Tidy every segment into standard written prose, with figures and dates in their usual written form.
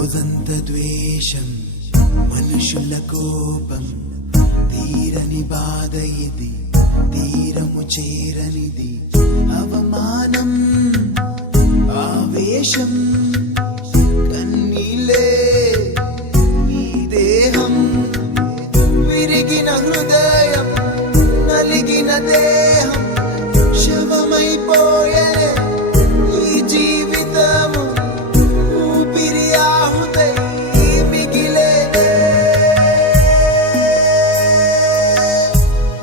రోజంత ద్వేషం, మనుషుల కోపం, తీరని బాధ ఇది, తీరము చేరనిది, అవమానం, ఆవేశం, కన్నీలే ఈ దేహం, విరిగిన హృదయం, నలిగిన దేహం, శవమైపోయే ఈ జీవితము, ఊపిరి ఆహుతై మిగిలేదే.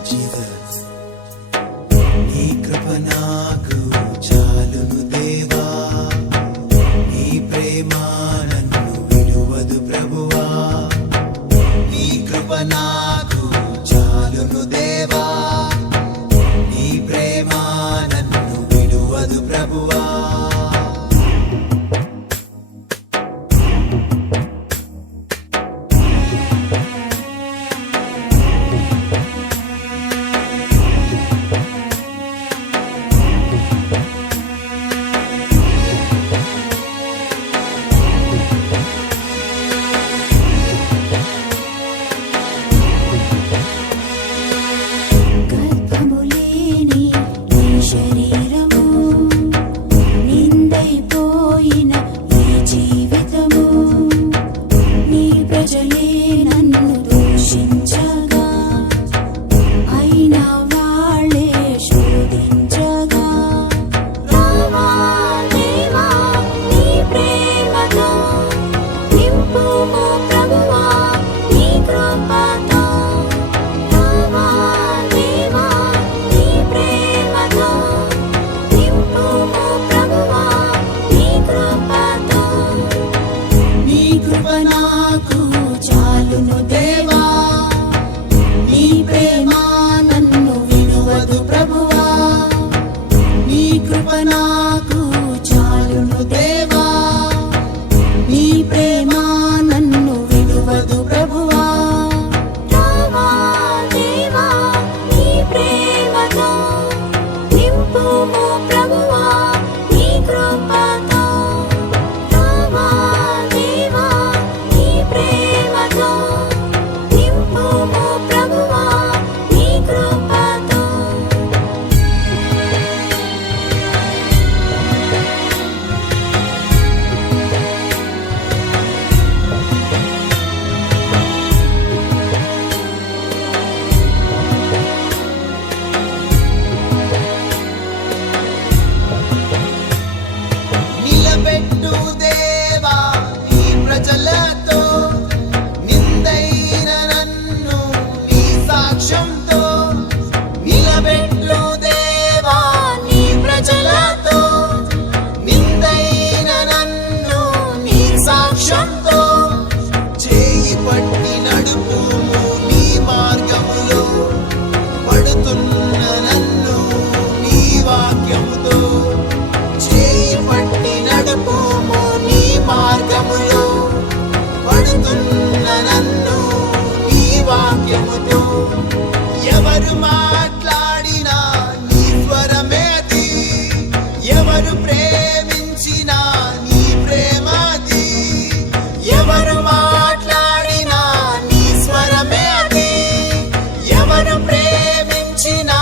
జీసస్, నీ కృప నాకు చాలును దేవా, నీ ప్రేమ నన్ను విడువదు ప్రభువా, నీ కృప నాకు చాలును దేవా, నీ ప్రేమ నన్ను విడువదు ప్రభువా. గర్భములేని ఈ శరీరము, నిందైపోయిన ఈ జీవితము, నీ ప్రజలే నన్ను దూషించగా, అయినా వాళ్ళే శోధించగా, రావా దేవా నీ ప్రేమతో, నింపుము ప్రభువా నీ కృపతో, రావా దేవా నీ ప్రేమతో, నింపుము ప్రభువా నీ కృపతో, నీ కృప నాకు చాలును దేవా, నీ ప్రేమ నన్ను విడువదు ప్రభువా, నీ కృప నాకు చాలును దేవా, నీ ప్రేమ నన్ను విడువదు ప్రభువా, రావా దేవా నీ ప్రేమతో, నింపుము ప్రభువా నీ కృపతో, రావా దేవా నీ ప్రేమతో, నింపుము ప్రభువా నీ కృపతో. నిలబెట్టు దేవా నీ ప్రజలతో, నిందైన నన్ను నీ సాక్ష్యంతో, నిలబెట్టు దేవా నీ ప్రజలతో, నిందైన నన్ను నీ సాక్ష్యంతో, చేయి పట్టి నడుపుము నీ మార్గములో, పడుతున్న నన్ను నీ వాక్యముతో, చేయి పట్టి నడుపుము నీ మార్గములో, పడుతున్న నన్ను నీ వాక్యముతో, ఎవరు మాట్లాడినా నీ స్వరమేది, ఎవరు ప్రేమించినా నీ ప్రేమది, ఎవరు మాట్లాడినా నీ స్వరమేది, ఎవరు ప్రేమించినా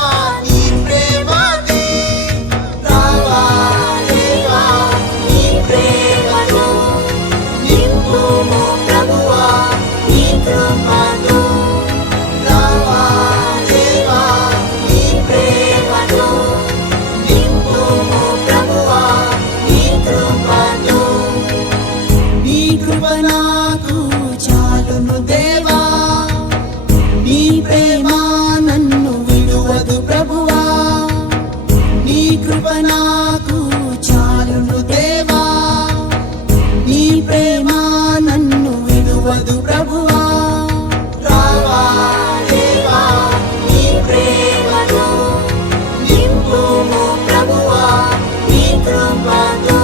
నీ ప్రేమది, రావా దేవా నీ ప్రేమతో, నింపుము ప్రభువా నీ కృపతో, రావా దేవా నీ ప్రేమతో, నింపుము ప్రభువా నీ కృపతో, నీ కృప నాకు చాలును దేవా, నీ ప్రేమ నన్ను విడువదు ప్రభువా, నీ కృప నాకు చాలును దేవా, నీ ప్రేమ నన్ను విడువదు ప్రభువా, రావా దేవా నీ ప్రేమతో, నింపుము ప్రభువా నీ కృపతో.